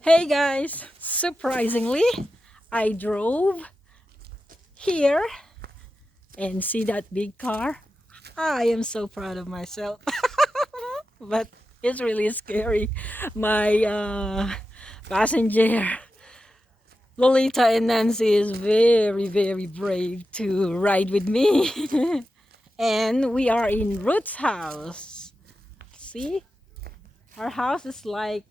Hey guys, surprisingly, I drove here and see that big car. I am so proud of myself, but it's really scary. My passenger, Lolita and Nancy, is very, very brave to ride with me. And we are in Ruth's house. See, our house is like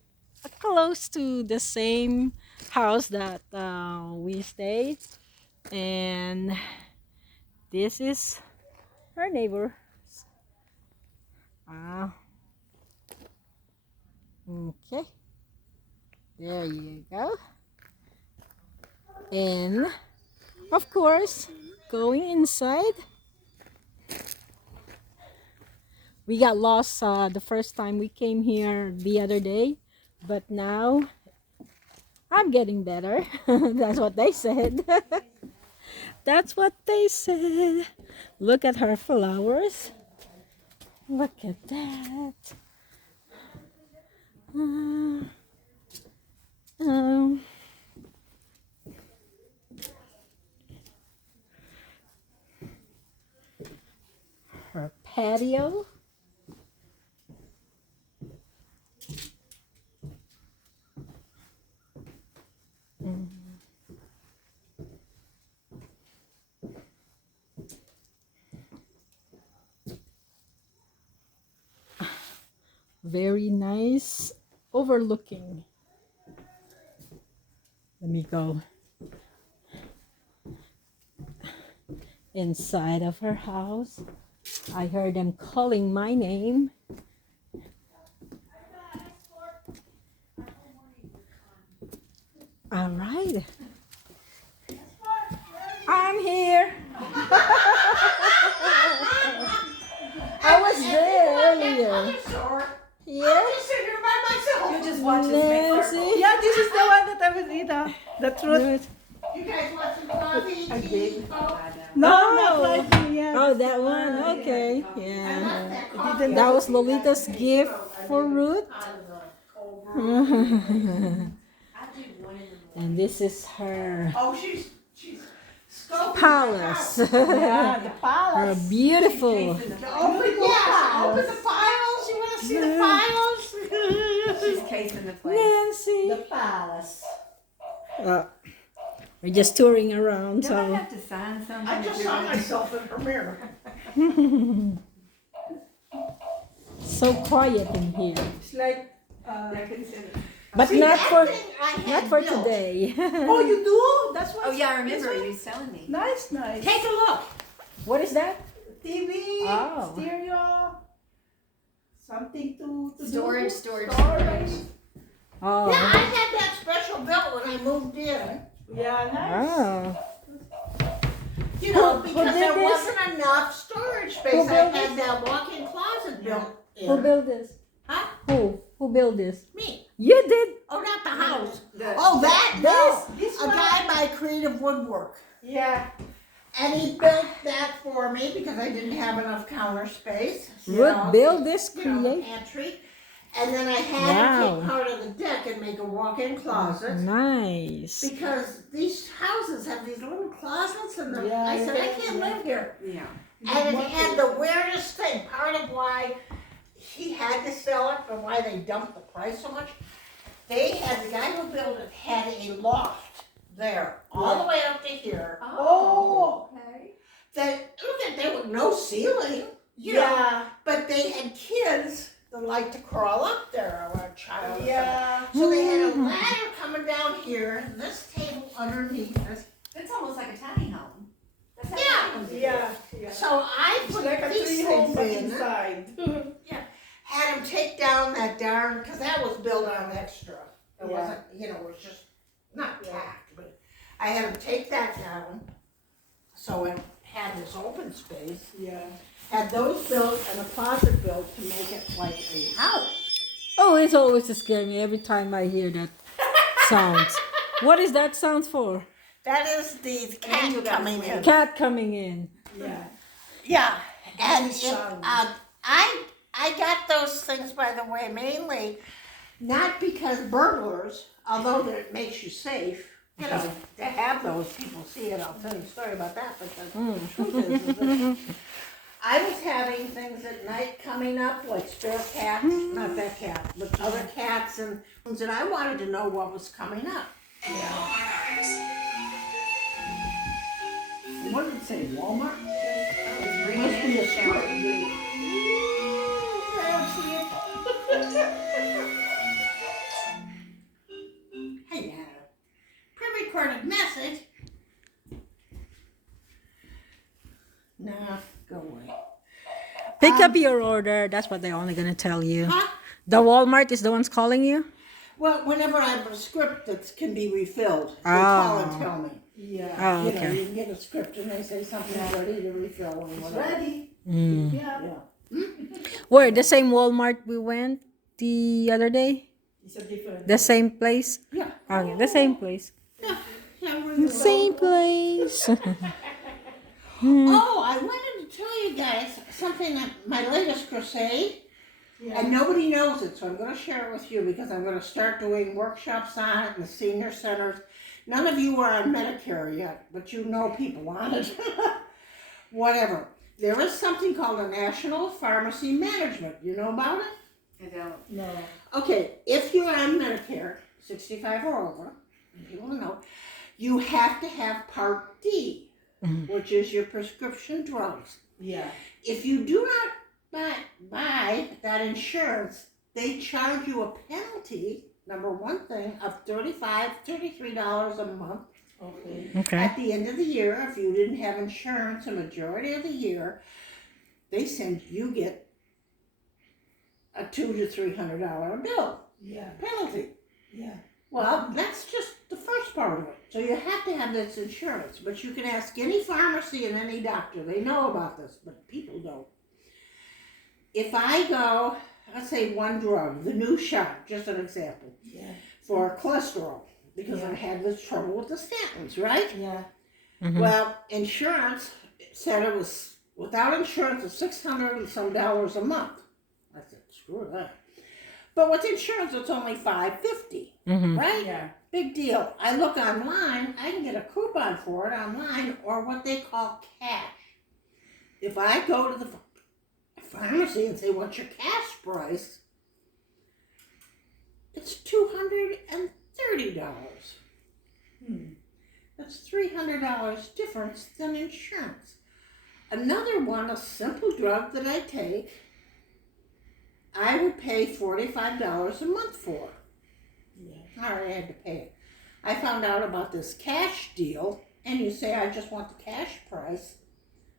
close to the same house that we stayed, and this is her neighbor. Ah, okay, there you go. And of course, going inside, we got lost the first time we came here the other day, but now I'm getting better. That's what they said. That's what they said. Look at her flowers. Look at that. Uh, um, her patio. Very nice, overlooking. Let me go inside of her house. I heard them calling my name. All right. I'm here. I was there earlier. Yeah. You just watch us Nancy. Yeah, this is the one that I was eating. The truth. You guys want some coffee? Again. No. Not like me. Yeah. Oh, that one. Okay. Yeah. That didn't- That was Lolita's gift for Ruth. And this is her Oh, she's scoping palace. Yeah, the Her palace. beautiful. Open the files. You want to see the files? She's casing the place. Nancy. The palace. We're just touring around, Do I so have to sign something? I just saw myself in her mirror. so quiet in here. It's like. I can send it. But See, not that for thing I had not for built. today. Oh, you do? That's what. Oh yeah, I remember you was telling me. Nice, nice. Take a look. What is that? TV, Oh. stereo, something to Storage, do. storage. Oh. Yeah, I had that special built when I moved in. Yeah, nice. Oh. You know, Who because did there this? wasn't enough storage space. Who I built had that walk-in closet built Who in. built this? Huh? Who built this? Me. You did. Oh, not the house. The- Oh, that? No. This A one. guy by Creative Woodwork. Yeah. And he built that for me because I didn't have enough counter space. Ruth built this You know, create. pantry. And then I had to Wow. take part of the deck and make a walk-in closet. Nice. Because these houses have these little closets in them. Yeah, I said, I yeah, can't yeah. live here. Yeah. And it had the weirdest thing. Part of why he had to sell it and why they dumped the price so much. They had, the guy who built it had a loft there, all the way up to here. Oh. Okay. That, there was no ceiling, you know. Yeah. But they had kids that like to crawl up there, or a child. or something. Yeah. So they had a ladder coming down here, and this table underneath us. That's almost like a tiny home. That's how Yeah. tiny homes are. Yeah. Yeah. So I It's put like a these tree home things but in, inside. had him take down that darn, because that was built on extra. It Yeah. wasn't, it was just not Yeah. tacked, but I had him take that down. So it had this open space. Yeah. Had those built and a closet built to make it like a house. Oh, it's always to scare me every time I hear that sounds. What is that sound for? That is the cat coming in. Cat coming in. Yeah. Yeah, and Sound. I got those things, by the way, mainly Not because burglars, although that it makes you safe, you know, to have those people see it. I'll tell you a story about that, but the truth is that I was having things at night coming up, like spare cats, not that cat, but other cats, and I wanted to know what was coming up. What did it say, Walmart? It must be a store. Hey now, pre-recorded message. Nah, go away. Pick up your order. That's what they're only gonna tell you. Huh? The Walmart is the ones calling you? Well, whenever I have a script that can be refilled, they call and tell me. Yeah. Oh, You know, okay. you can get a script and they say something's ready to refill and It's whatever. ready. Mm. Yeah. Yeah. Where? The same Walmart we went the other day? It's a different. The same place? Yeah. Okay, the same place. Yeah. We're Same place. Oh, I wanted to tell you guys something that my latest crusade, and nobody knows it, so I'm going to share it with you because I'm going to start doing workshops on it in the senior centers. None of you are on Medicare yet, but you know people on it. Whatever. There is something called a National Pharmacy Management. You know about it? I don't. No. Okay, if you're on Medicare, 65 or over, and people know, you have to have Part D, which is your prescription drugs. Yeah. If you do not buy that insurance, they charge you a penalty, number one thing, of $33 a month. Okay. Okay. At the end of the year, if you didn't have insurance a majority of the year, you get a $200 to $300 bill Yeah. penalty. Yeah. Well, that's just the first part of it. So you have to have this insurance, but you can ask any pharmacy and any doctor. They know about this, but people don't. If I go, let's say one drug, the new shot, just an example, Yeah. for cholesterol, because I had this trouble with the statins, right? Yeah. Well, insurance said it was, without insurance, it's $600 and some dollars a month. I said, screw that. But with insurance, it's only $550, right? Yeah. Big deal. I look online, I can get a coupon for it online, or what they call cash. If I go to the pharmacy and say, what's your cash price? It's $230. That's $300 difference than insurance. Another one, a simple drug that I take, I would pay $45 a month for. Yeah. I already had to pay it. I found out about this cash deal, and you say I just want the cash price.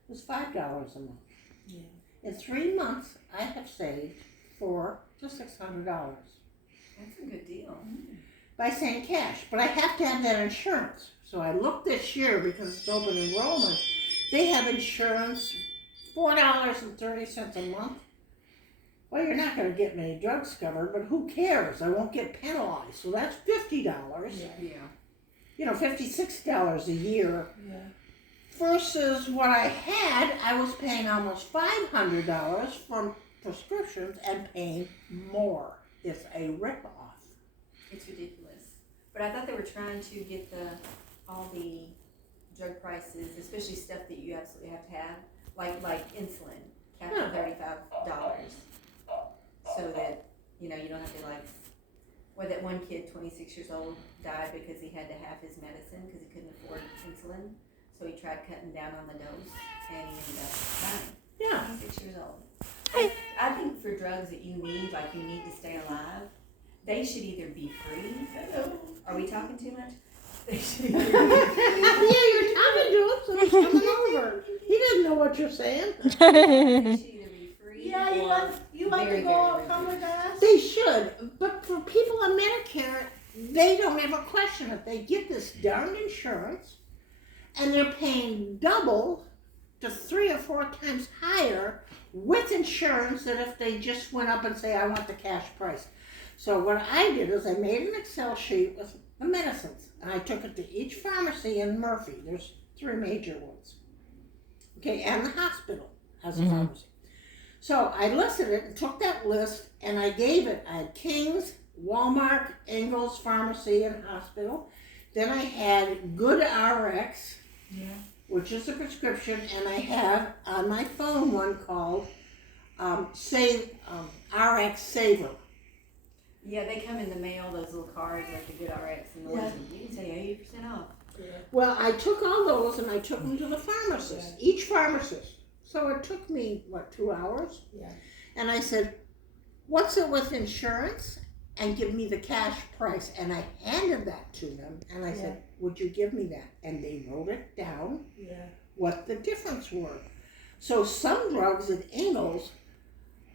It was $5 a month. Yeah. In 3 months, I have saved $400 to $600 That's a good deal. by saying cash. But I have to have that insurance. So I looked this year because it's open enrollment. They have insurance, $4.30 a month. Well, you're not going to get many drugs covered, but who cares? I won't get penalized. So that's $50. Yeah. You know, $56 a year. Yeah. Versus what I had, I was paying almost $500 from prescriptions and paying more. It's a ripoff. It's ridiculous. But I thought they were trying to get all the drug prices, especially stuff that you absolutely have to have, like insulin, capped at $35. So that, you know, you don't have to that one kid, 26 years old, died because he had to have his medicine because he couldn't afford insulin. So he tried cutting down on the dose and he ended up dying. Yeah. 26 years old. I think for drugs that you need, like you need to stay alive, they should either be free. Are we talking too much? They should either be Yeah, you're talking to him, so he's coming over. He doesn't know what you're saying. they should either be free Yeah, you or want very, to go very come reduced. with us? They should, but for people on Medicare, they don't ever question it. They get this darned insurance, and they're paying double to 3 or 4 times higher with insurance than if they just went up and say, I want the cash price. So what I did is I made an Excel sheet with the medicines, and I took it to each pharmacy in Murphy. There's 3 major ones. Okay, and the hospital has a pharmacy. So I listed it and took that list, and I gave it. I had King's, Walmart, Ingles Pharmacy and Hospital. Then I had Good RX, Yeah. which is a prescription, and I have on my phone one called RX Saver. Yeah, they come in the mail, those little cards like the Good RX and the ones that you can say 80% off. Yeah. Well, I took all those and I took them to the pharmacist, each pharmacist. So it took me, 2 hours? Yeah. And I said, what's it with insurance? And give me the cash price. And I handed that to them and I said, would you give me that? And they wrote it down, Yeah. what the difference were. So some drugs at Ingles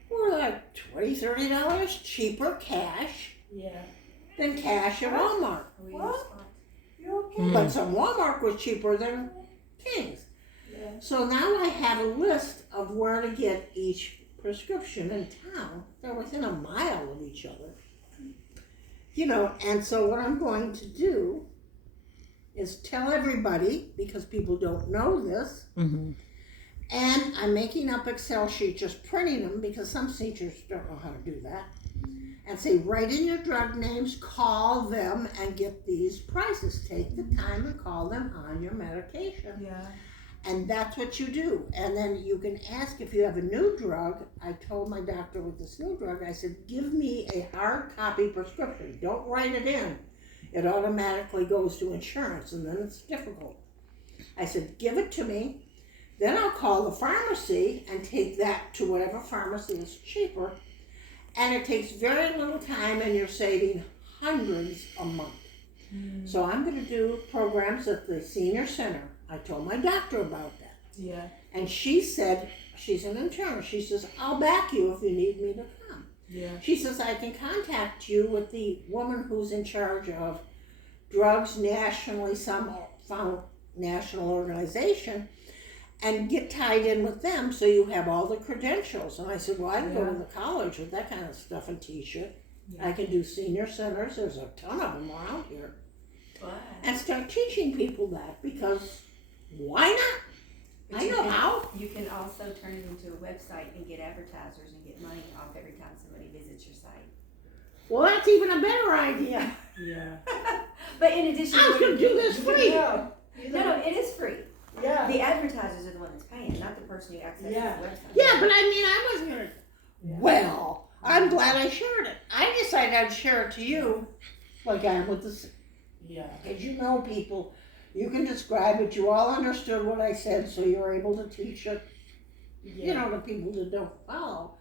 were like $20, $30 cheaper cash Yeah. than cash at Walmart. Are we in your What? spot? You okay? Mm. But some Walmart was cheaper than King's. Yeah. So now I have a list of where to get each prescription in town. They're within a mile of each other. You know, and so what I'm going to do is tell everybody, because people don't know this, Mm-hmm. and I'm making up Excel sheets, just printing them, because some teachers don't know how to do that, and say, write in your drug names, call them, and get these prices. Take the time and call them on your medication. Yeah. And that's what you do. And then you can ask if you have a new drug. I told my doctor with this new drug, I said, give me a hard copy prescription. Don't write it in. It automatically goes to insurance, and then it's difficult. I said, give it to me. Then I'll call the pharmacy and take that to whatever pharmacy is cheaper. And it takes very little time, and you're saving hundreds a month. So I'm going to do programs at the senior center. I told my doctor about that. Yeah. And she said, she's an intern, she says, I'll back you if you need me to come. Yeah. She says, I can contact you with the woman who's in charge of drugs nationally, some national organization, and get tied in with them so you have all the credentials. And I said, well, I can go to the college with that kind of stuff and teach it. Yeah. I can do senior centers, there's a ton of them around here. Wow. And start teaching people that, because why not? But I you know can- how. You can also turn it into a website and get advertisers and get money off every time somebody visits your site. Well, that's even a better idea. Yeah. But in addition, I was gonna do this free. Yeah. no, it is free. Yeah. The advertisers are the one that's paying, not the person who accesses Yeah. the website. Yeah, but I mean, I wasn't gonna. Yeah. Well, I'm glad I shared it. I decided I'd share it to you, like I am with this, Yeah. because you know people. You can describe it. You all understood what I said, so you're able to teach it. You know, to people that don't follow.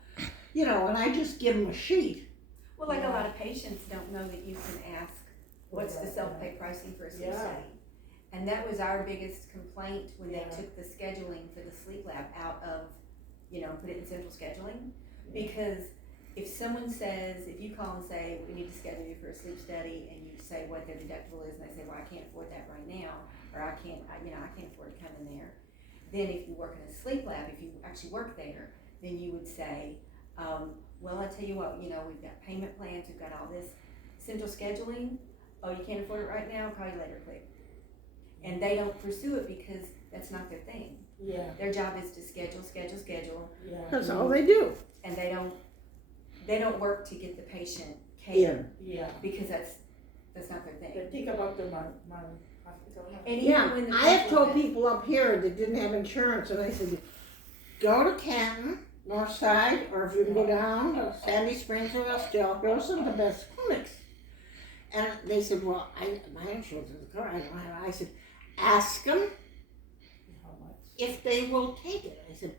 You know, and I just give them a sheet. Well, like Yeah. a lot of patients don't know that you can ask, what's the self-pay pricing for a sleep Yeah. study? And that was our biggest complaint when they Yeah. took the scheduling for the sleep lab out of, put it in central scheduling. Because if someone says, if you call and say, we need to schedule you for a sleep study, and you say what their deductible is, and they say, well, I can't afford that right now, or I can't afford to come in there. Then if you work in a sleep lab, if you actually work there, then you would say, well, I tell you what, we've got payment plans, we've got all this central scheduling. Oh, you can't afford it right now? Call you later, click. And they don't pursue it because that's not their thing. Yeah. Their job is to schedule, Yeah. That's all they do. and they don't work to get the patient care Yeah. because that's not their They thing. think about the my hospital. And even Yeah, when the I have people told people up here that didn't have insurance, and I said, go to Canton, North Side, or if you can go down to Sandy Springs or Estelle, go to some of the best clinics. And they said, well, my insurance is the car, I don't have it. I said, ask them How much? if they will take it. I said,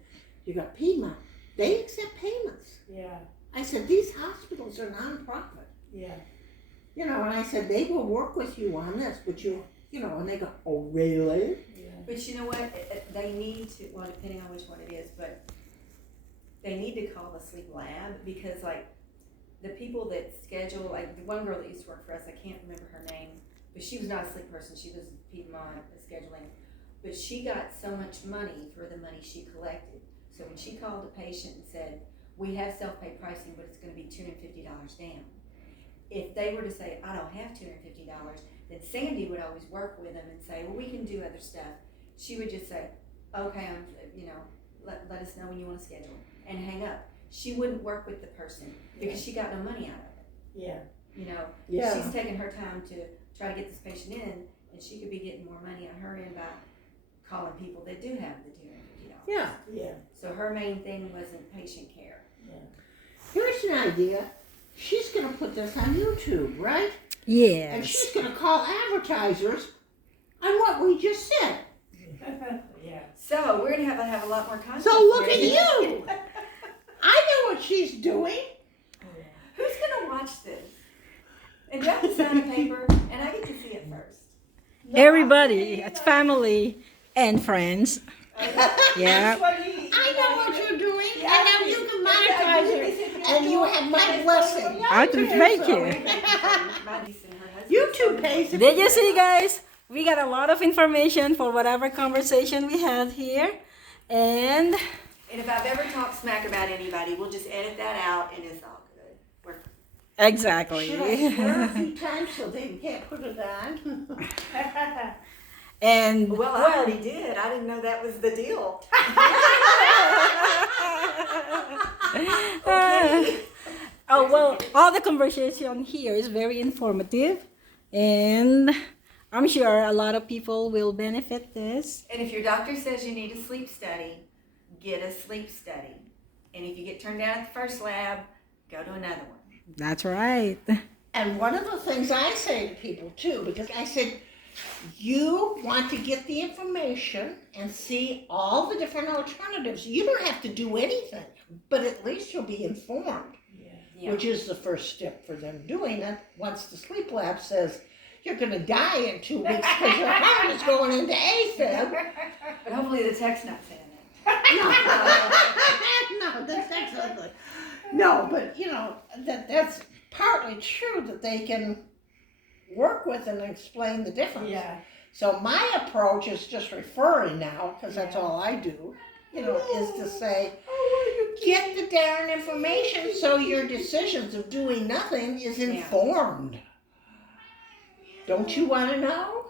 you got Piedmont, they accept payments. Yeah. I said, these hospitals are nonprofit. Yeah. And I said, they will work with you on this, but and they go, oh, really? Yeah. But you know what? They need to, well, depending on which one it is, but they need to call the sleep lab because, like, the people that schedule, like, the one girl that used to work for us, I can't remember her name, but she was not a sleep person. She was Piedmont scheduling. But she got so much money for the money she collected. So when she called a patient and said, we have self-pay pricing, but it's going to be $250 down. If they were to say, I don't have $250, then Sandy would always work with them and say, well, we can do other stuff. She would just say, okay, let us know when you want to schedule, and hang up. She wouldn't work with the person because she got no money out of it. Yeah. You know, Yeah. she's taking her time to try to get this patient in, and she could be getting more money on her end by calling people that do have the $250. Yeah. Yeah. So her main thing wasn't patient care. Here's an idea. She's gonna put this on YouTube, right? And Yes. she's gonna call advertisers on what we just said. Yeah. So we're gonna have a lot more content. So look for at you. I know what she's doing. Who's gonna watch this? And you have to sign a paper, and I get to see it first. Everybody, it's family and friends. Yeah. I know what you're doing, and now you can monetize it, and you have my blessing. I can thank you. YouTube pays it. Did you see, guys? We got a lot of information for whatever conversation we had here. And And if I've ever talked smack about anybody, we'll just edit that out, and it's all good. We're exactly. Should I swear a few times so they can't put it on? And well, I already did. I didn't know that was the deal. oh well, all the conversation here is very informative, and I'm sure a lot of people will benefit this. And if your doctor says you need a sleep study, get a sleep study. And if you get turned down at the first lab, go to another one. That's right. And one of the things I say to people too, because I said, you want to get the information and see all the different alternatives. You don't have to do anything, but at least you'll be informed, Yeah. which is the first step for them doing it. Once the sleep lab says, you're going to die in 2 weeks because your heart is going into AFib. But hopefully the tech's not saying that. No, that's exactly. No, but you know, that's partly true that they can work with and explain the difference. Yeah. So my approach is just referring now, because that's all I do, you know, is to say, get the darn information so your decisions of doing nothing is informed. Don't you want to know?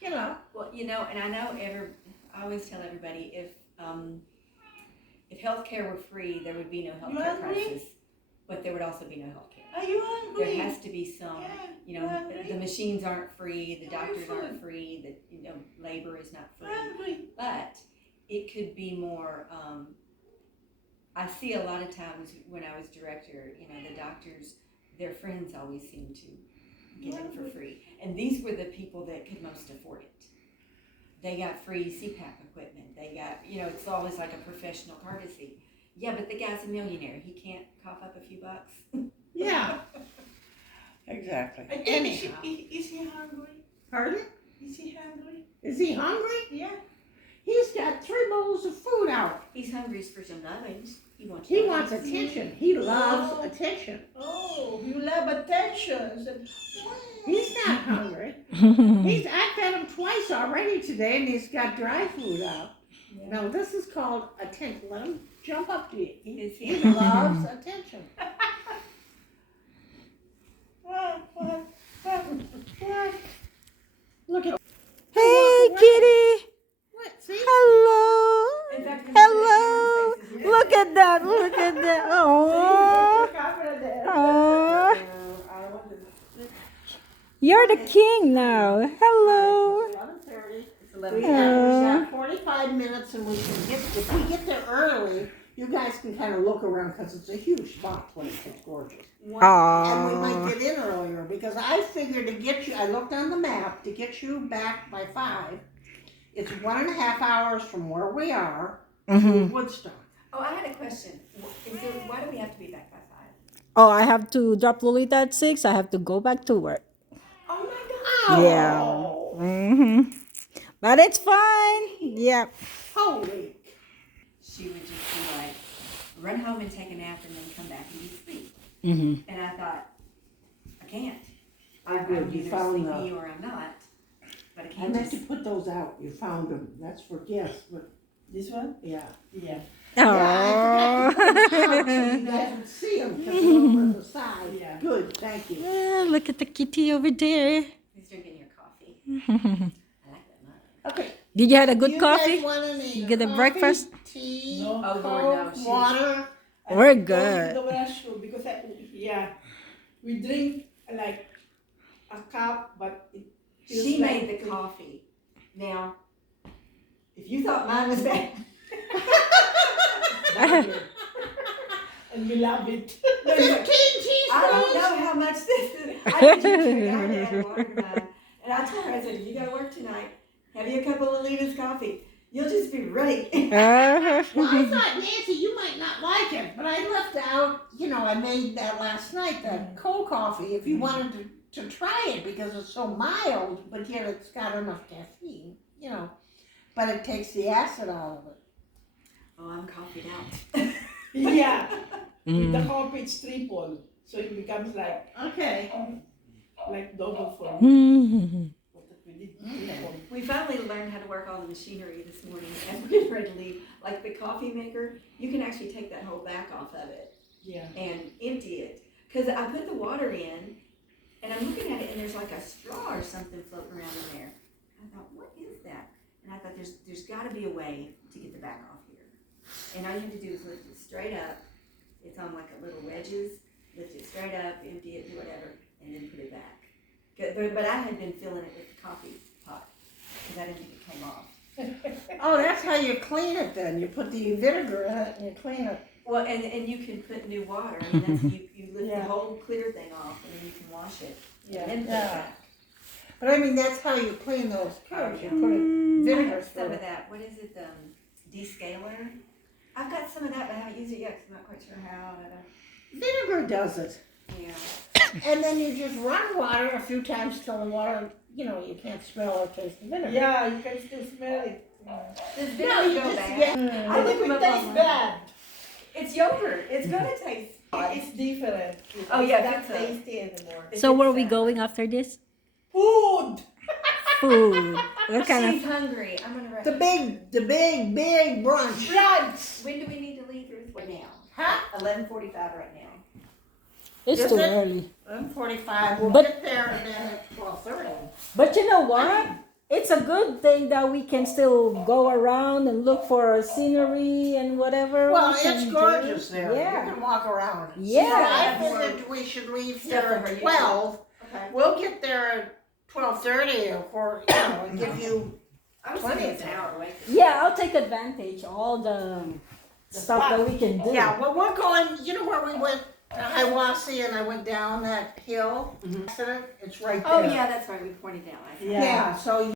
You know. Well, you know, and I know I always tell everybody if healthcare were free, there would be no healthcare crisis, but there would also be no healthcare. Are you hungry? There has to be some, you know, the machines aren't free, the doctors aren't free, the labor is not free, Hungry. but it could be more. I see a lot of times when I was director, you know, the doctors, their friends always seem to get it for free, and these were the people that could most afford it. They got free CPAP equipment. They got, you know, it's always like a professional courtesy. Yeah, but the guy's a millionaire. He can't cough up a few bucks. Yeah. Exactly. I think Anyhow. is he hungry? Pardon? Is he hungry? Is he hungry? Yeah. He's got 3 bowls of food out. He's hungry for some lovings. He wants. He lovings. wants attention. He loves attention. Oh, you love attention. He's not hungry. I fed him twice already today, and he's got dry food out. Yeah. Now this is called attention. Let him jump up to you. Is He he? loves attention. Look at Hey, kitty. what? See? Hello. In fact, Hello. Look at that. Look at that. Oh. Oh. You're the king now. Hello. 11:30. It's We 11. have 45 minutes, and we can get. If we get there early, you guys can kind of look around because it's a huge spot place. It's gorgeous. And we might Oh. get in earlier because I figured to get you, I looked on the map, to get you back by 5, it's 1.5 hours from where we are to Woodstock. Oh, I had a question. Why do we have to be back by 5? Oh, I have to drop Lolita at 6. I have to go back to work. Oh my God. Yeah. But it's fine. Yep. Holy. She would just be like, run home and take a nap and then come back and be asleep. Mm-hmm. And I thought, I can't. I'm I'm good. You either found sleepy or I'm not. But I I can't meant just. to put those out. You found them. That's for guests, but This one? yeah. Yeah. Yeah, I forgot to put them out so you guys would see them because they're over on the side. Yeah. Good, thank you. Ah, look at the kitty over there. Who's drinking your coffee? I like that much. Okay. Did you have a good you coffee? Guys want any You get a coffee, breakfast? Tea, No. Oh, Lord, no. Coke, She's- water. We're Go good. to the restroom because we drink like a cup, but it feels She like made the tea. coffee. Now, if you thought mine was bad, And we love it. 15 I don't teaspoons. know how much this is. I did your trick. I had to add water to mine. And I told her, I said, if you gotta work tonight, have you a cup of Lolita's coffee. You'll just be ready. Well, I thought, Nancy, you might not like it, but I left out, I made that last night, that cold coffee, if you wanted to try it, because it's so mild, but yet it's got enough caffeine, but it takes the acid out of it. Oh, I'm coffeed out. Yeah. With the Mm. coffee, it's triple. So it becomes Okay. like double for me. Mm. We did triple. We finally learned how to work all the machinery this morning as we're getting ready to leave. Like the coffee maker, you can actually take that whole back off of it Yeah. and empty it. Because I put the water in, and I'm looking at it, and there's like a straw or something floating around in there. I thought, what is that? And I thought, there's got to be a way to get the back off here. And all you have to do is lift it straight up. It's on like a little wedges. Lift it straight up, empty it, do whatever, and then put it back. But I had been filling it with the coffee pot because I didn't think it came off. Oh, that's how you clean it then. You put the vinegar in it and you clean it. Well, and you can put new water. I mean, that's you lift Yeah. the whole clear thing off, and then you can wash it Yeah. and then put Yeah. it back. But I mean, that's how you clean those cups. You yeah. put it I vinegar have some through of it. that. What is it? Descaler. I've got some of that, but I haven't used it yet because I'm not quite sure how. Vinegar does it. Yeah. And then you just run water a few times till the water, you can't smell or taste the vinegar. Yeah, you can still smell it. Does No, vinegar you go just bad? get. I I think looked them it up tastes online. bad. It's yogurt. It's gonna taste. It's different. Oh, yeah, It's not it's a- tasty anymore. So where are we going after this? Food! Food. What kind She's hungry. I'm gonna write. The big brunch. Brunch! When do we need to leave Ruth? Right now. Huh? 11:45 right now. It's Is too it? early. 1:45. We'll But- get there and then at 12:30. But you know what? It's a good thing that we can still go around and look for scenery and whatever. Well, we can it's do. gorgeous there. Yeah. You can walk around. Yeah. So I figured we should leave Stuff here for her at YouTube. 12. Okay. We'll get there at 12:30 or, and give you. I was Plenty thinking of it's an hour away. Yeah, I'll take advantage of all the stuff that we can do. Yeah, well, we're going, where we went to Hiawassee and I went down that hill? It's right there. Oh yeah, that's right. We pointed out. I said. Yeah. Yeah, so